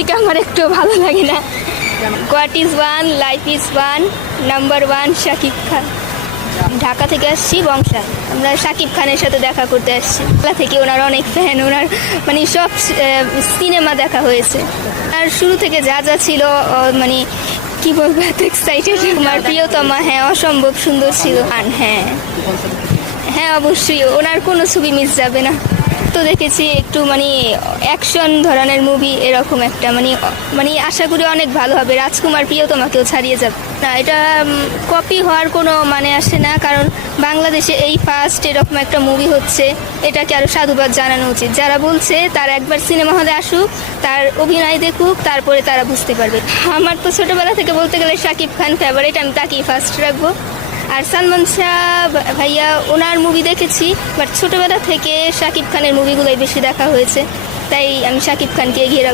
কোহলিকে আমার একটু ভালো লাগে না। What is one, life is one, number one Shakib Khan. Dhaka থেকে আসছি বংশা, আমরা শাকিব খানের সাথে দেখা করতে আসছি। ঢাকা থেকে ওনার অনেক ফ্যান, ওনার মানে সব সিনেমা দেখা হয়েছে। আর শুরু থেকে যা যা ছিল মানে কি বলবো, এত এক্সাইটেড। আমার প্রিয়তমা, হ্যাঁ অসম্ভব সুন্দর ছিল। হ্যাঁ হ্যাঁ অবশ্যই, ওনার কোনো ছবি মিস যাবে না। তো দেখেছি একটু মানে অ্যাকশন ধরনের মুভি, এরকম একটা মানে আশা করি অনেক ভালো হবে। রাজকুমার প্রিয়তমাকেও ছাড়িয়ে যাবে না, এটা কপি হওয়ার কোনো মানে আসে না, কারণ বাংলাদেশে এই ফার্স্ট এরকম একটা মুভি হচ্ছে। এটাকে আরও সাধুবাদ জানানো উচিত। যারা বলছে তারা একবার সিনেমা হলে আসুক, তার অভিনয় দেখুক, তারপরে তারা বুঝতে পারবে। আমার তো ছোটোবেলা থেকে বলতে গেলে শাকিব খান ফেভারিট, আমি তাকেই ফার্স্ট রাখবো। আর সালমান শাহ ভাইয়া, ওনার মুভি দেখেছি, বাট ছোটোবেলা থেকে শাকিব খানের মুভিগুলোই বেশি দেখা হয়েছে, তাই আমি শাকিব খানকে এগিয়ে রাখবো।